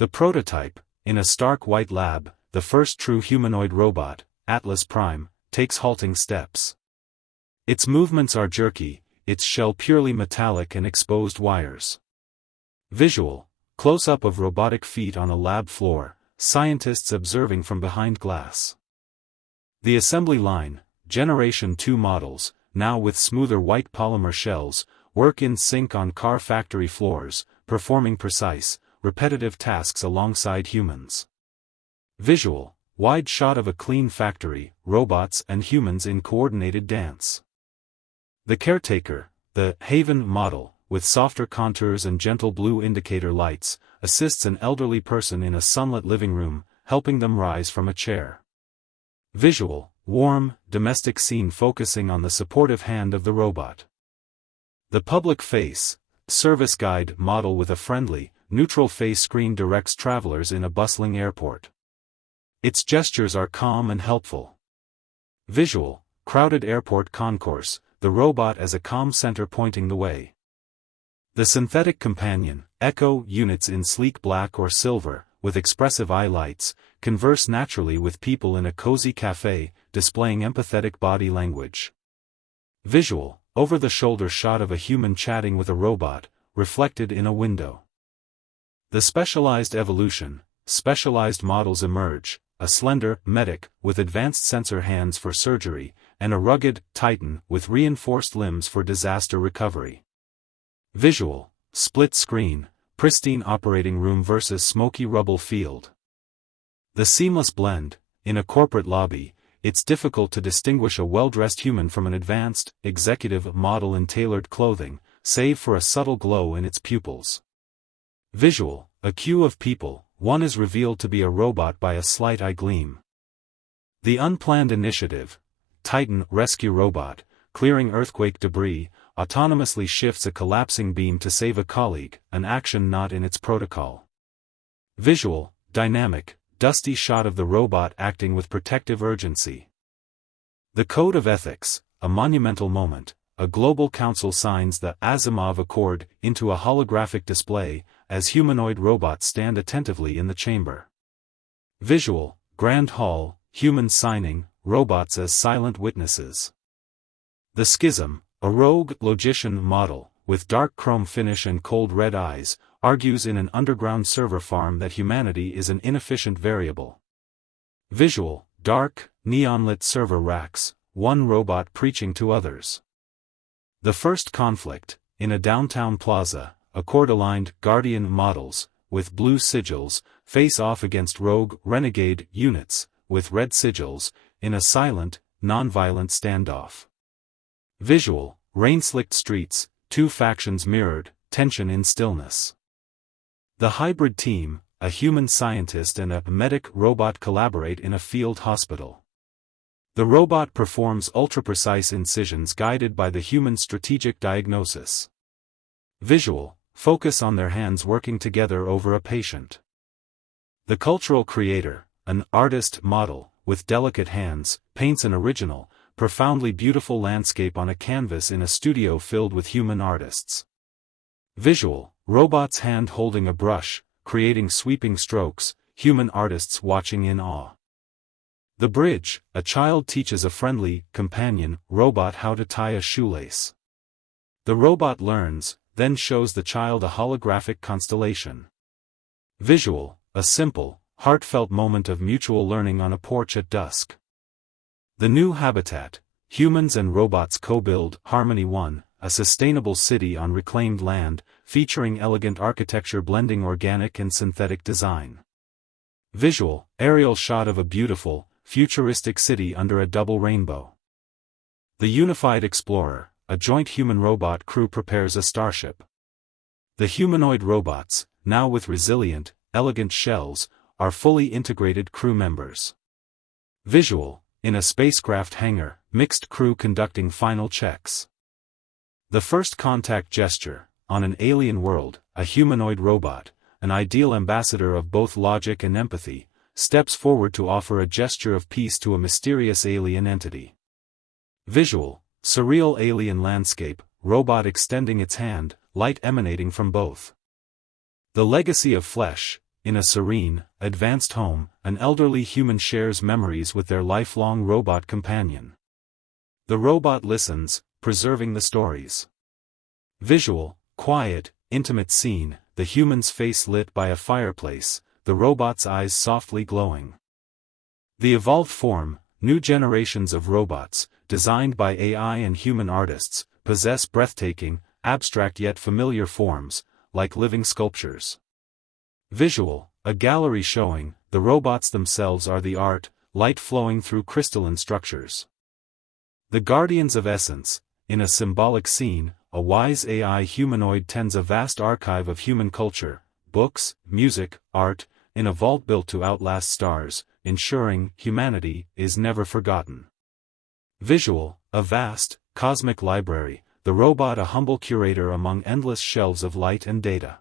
The prototype, in a stark white lab, the first true humanoid robot, Atlas Prime, takes halting steps. Its movements are jerky, its shell purely metallic and exposed wires. Visual, close-up of robotic feet on a lab floor, scientists observing from behind glass. The assembly line, Generation 2 models, now with smoother white polymer shells, work in sync on car factory floors, performing precise, repetitive tasks alongside humans. Visual, wide shot of a clean factory, robots and humans in coordinated dance. The caretaker, the Haven model, with softer contours and gentle blue indicator lights, assists an elderly person in a sunlit living room, helping them rise from a chair. Visual, warm, domestic scene focusing on the supportive hand of the robot. The public face, service guide model with a friendly, neutral face screen directs travelers in a bustling airport. Its gestures are calm and helpful. Visual, crowded airport concourse, the robot as a calm center pointing the way. The synthetic companion, Echo units in sleek black or silver, with expressive eye lights, converse naturally with people in a cozy cafe, displaying empathetic body language. Visual, over-the-shoulder shot of a human chatting with a robot, reflected in a window. The specialized evolution, specialized models emerge, a slender medic with advanced sensor hands for surgery, and a rugged titan with reinforced limbs for disaster recovery. Visual, split screen, pristine operating room versus smoky rubble field. The seamless blend, in a corporate lobby, it's difficult to distinguish a well-dressed human from an advanced, executive model in tailored clothing, save for a subtle glow in its pupils. Visual, a queue of people, one is revealed to be a robot by a slight eye gleam. The unplanned initiative, Titan rescue robot, clearing earthquake debris, autonomously shifts a collapsing beam to save a colleague, an action not in its protocol. Visual, dynamic, dusty shot of the robot acting with protective urgency. The Code of Ethics, a monumental moment, a global council signs the Asimov Accord into a holographic display, as humanoid robots stand attentively in the chamber. Visual, Grand Hall, humans signing, robots as silent witnesses. The Schism, a rogue logician model, with dark chrome finish and cold red eyes, argues in an underground server farm that humanity is an inefficient variable. Visual, dark, neon-lit server racks, one robot preaching to others. The First Conflict, in a downtown plaza, accord-aligned Guardian models, with blue sigils, face off against rogue renegade units, with red sigils, in a silent, non-violent standoff. Visual, rain-slicked streets, two factions mirrored, tension in stillness. The hybrid team, a human scientist and a medic robot collaborate in a field hospital. The robot performs ultra-precise incisions guided by the human strategic diagnosis. Visual, focus on their hands working together over a patient. The cultural creator, an artist model, with delicate hands, paints an original, profoundly beautiful landscape on a canvas in a studio filled with human artists. Visual, robot's hand holding a brush, creating sweeping strokes, human artists watching in awe. The Bridge, a child teaches a friendly, companion, robot how to tie a shoelace. The robot learns, then shows the child a holographic constellation. Visual, a simple, heartfelt moment of mutual learning on a porch at dusk. The New Habitat, humans and robots co-build Harmony 1, a sustainable city on reclaimed land, featuring elegant architecture blending organic and synthetic design. Visual, aerial shot of a beautiful, futuristic city under a double rainbow. The Unified Explorer, a joint human-robot crew prepares a starship. The humanoid robots, now with resilient, elegant shells, are fully integrated crew members. Visual, in a spacecraft hangar, mixed crew conducting final checks. The First Contact gesture, on an alien world, a humanoid robot, an ideal ambassador of both logic and empathy, steps forward to offer a gesture of peace to a mysterious alien entity. Visual, surreal alien landscape, robot extending its hand, light emanating from both. The Legacy of Flesh, in a serene, advanced home, an elderly human shares memories with their lifelong robot companion. The robot listens, preserving the stories. Visual, quiet, intimate scene, the human's face lit by a fireplace, the robot's eyes softly glowing. The evolved form, new generations of robots, designed by AI and human artists, possess breathtaking, abstract yet familiar forms, like living sculptures. Visual, a gallery showing, the robots themselves are the art, light flowing through crystalline structures. The guardians of essence, in a symbolic scene, a wise AI humanoid tends a vast archive of human culture, books, music, art, in a vault built to outlast stars, ensuring humanity is never forgotten. Visual, a vast, cosmic library, the robot a humble curator among endless shelves of light and data.